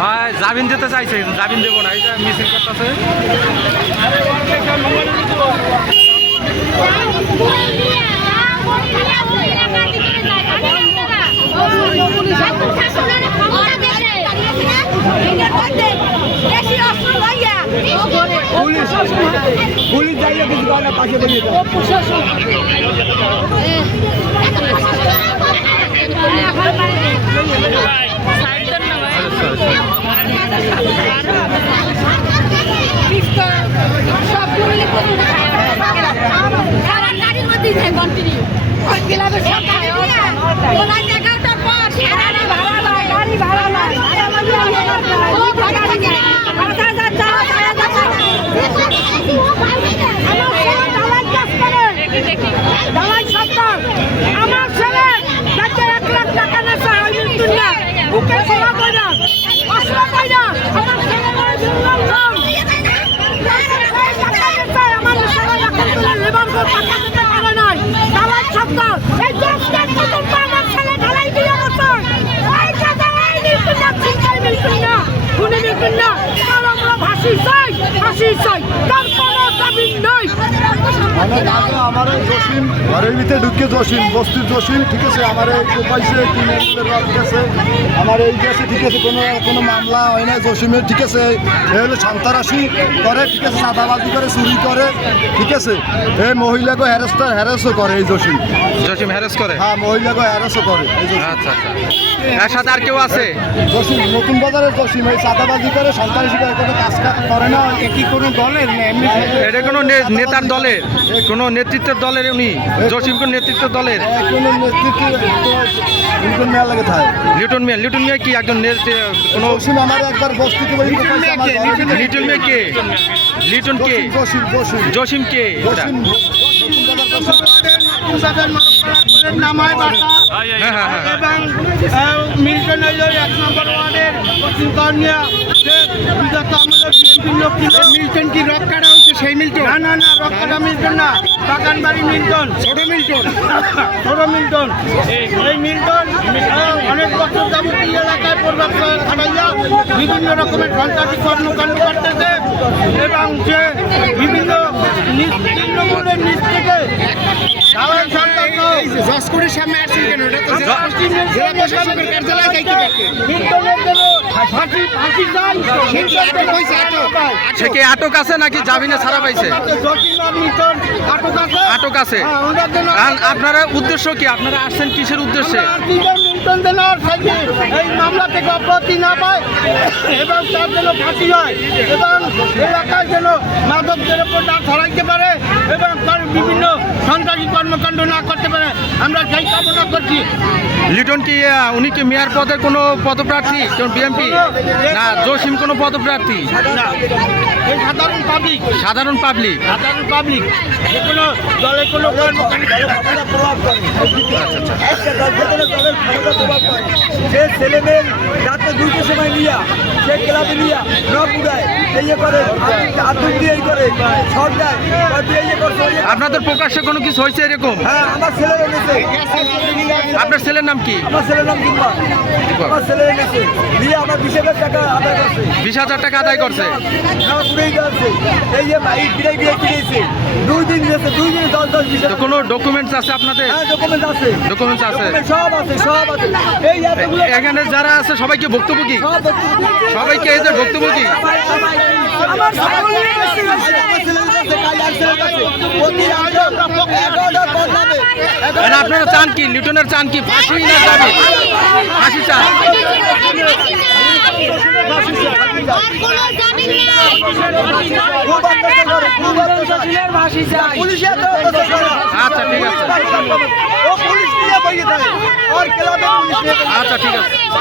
হ্যাঁ জামিন দিতে চাইছে, জামিন দেবো না, এই যে মিছিল করতেছে। পুলিশ যাইয়া কিছু করে না, পাশে বলিয়ে দাও। আমার ছেলে 1 লাখ টাকা নেছে, বুকে সেবা করে না, আসলে তাই না। আমার ছেলে আমার ছেলে লেবার করে টাকা দিতে পারে নাই, ঢালাই সপ্তাহ এই 10 লাখ টাকা আমার ছেলে ঢালাই দিয়ে গেছে। এই টাকা এই মিলছে না, চিন্তাই মিলছে না, শুনে মিলছে না। আর আমরা ফাঁসি চাই, ফাঁসি চাই, তার কোনো দাবি নাই। আমার জসিম ঘরের ভিতরে ঢুকে জসিম বস্তির জসিম, ঠিক আছে। আমার এই কোপাইছে ঠিক আছে, আমার এই গেছে ঠিক আছে, কোনো মামলা হয় না জসিমের, ঠিক আছে। এ হলো সন্ত্রাসী করে, ঠিক আছে, চাঁদাবাজি করে, চুরি করে, ঠিক আছে। এই মহিলাকে হ্যারাসও করে এই জসিম। জসিম হ্যারাস করে? হ্যাঁ, মহিলাকে হ্যারাসও করে এই জসিম। আচ্ছা আচ্ছা, এর সাথে আর কেউ আছে? জসিম নতুন বাজারের জসিম এই চাঁদাবাজি করে, সন্ত্রাসী করে, কোনো কাজ করে না। কি কোনো দলের এটা কোনো নেতার দলের, কোনো নেতৃত্বের দলের? উনি জসিম কোন নেতৃত্বের দলের? কোনো নেতৃত্ব লিটন মিয়া লাগে থাকে। লিটন মিয়া? লিটন মিয়া কি একজন কোনো? জসিম আমার একবার বস্তিতে লিটন মিয়া কে? লিটন কে? জসিম জসিম জসিম কে? এবং মিল্টন 1 নম্বর ওয়ার্ডের পশ্চিম কর্নিয়া বিগত আমাদের বিএনপির লোক ছিল। মিল্টন কি রক কাটা হচ্ছে সেই মিল্টন? না না, রক কাটা মিল্টন না, বাগানবাড়ি মিল্টন, ছোট মিল্টন। ছোট মিল্টন, এই মিল্টন অনেক বছর যাবত এই এলাকায় প্রভাব খাটাইয়া বিভিন্ন রকমের সন্ত্রাসী কর্মকাণ্ড করতেছে এবং সে বিভিন্ন তৃণমূলের নিচ থেকে জসকোরের সামনে আসছেন কেন? এটা তো জেলা প্রশাসকের কার্যালয়ে যাইতে পারতেন। সে কি আটক আছে নাকি জামিনে ছাড়া পাইছে? আটক আছে। আপনারা উদ্দেশ্য কি? আপনারা আসছেন কিসের উদ্দেশ্যে? এই মামলা থেকে অব্যাহতি না পায় এবং তার যেন ফাঁসি হয় এবং এলাকায় যেন মাদকদের উপর না ছড়াইতে পারে এবং তার বিভিন্ন সন্ত্রাসী কর্মকাণ্ড না করতে পারে, আমরা সেই কামনা করছি। লিটন কি উনি কি মেয়র পদের কোনো পদপ্রার্থী? বিএনপি না জসিম কোনো পদপ্রার্থী? সাধারণ পাবলিক। সাধারণ পাবলিক? সাধারণ পাবলিক, যে কোনো দলে কোনো প্রভাব করে। সে ছেলে মেয়ে রাতে 2টার সময় নিয়া সে ক্লাবে নিয়া নখ উড়ায়, এই করে আতুর দিয়ে করে ছট দেয়। আপনাদের প্রকাশ্যে কোনো কিছু হয়েছে এরকম? হ্যাঁ, আমার ছেলের এনেছে। আপনার ছেলের নাম কি? আমার ছেলের নাম দিবা। আমার ছেলের এনেছে নিয়ে আমার 20,000 টাকা আদায় করছে। 20,000 টাকা আদায় করছে? হ্যাঁ, পুরেই যাচ্ছে। এই যে বিড়াই কিনেছে 2 দিন গেছে, 2 দিনে 10 20। তো কোনো ডকুমেন্টস আছে আপনাদের? হ্যাঁ, ডকুমেন্ট আছে। ডকুমেন্টস আছে? সব আছে, সব আছে। এই এতগুলো এখানে যারা আছে সবাইকে বক্তব্য কি? সবাইকে এদের বক্তব্য কি? আমার ছেলের কাছে আপনারা চান কি? লিটনের চান কি ফাঁসি না যাবে? ফাঁসি চান? আচ্ছা ঠিক আছে, আচ্ছা ঠিক আছে।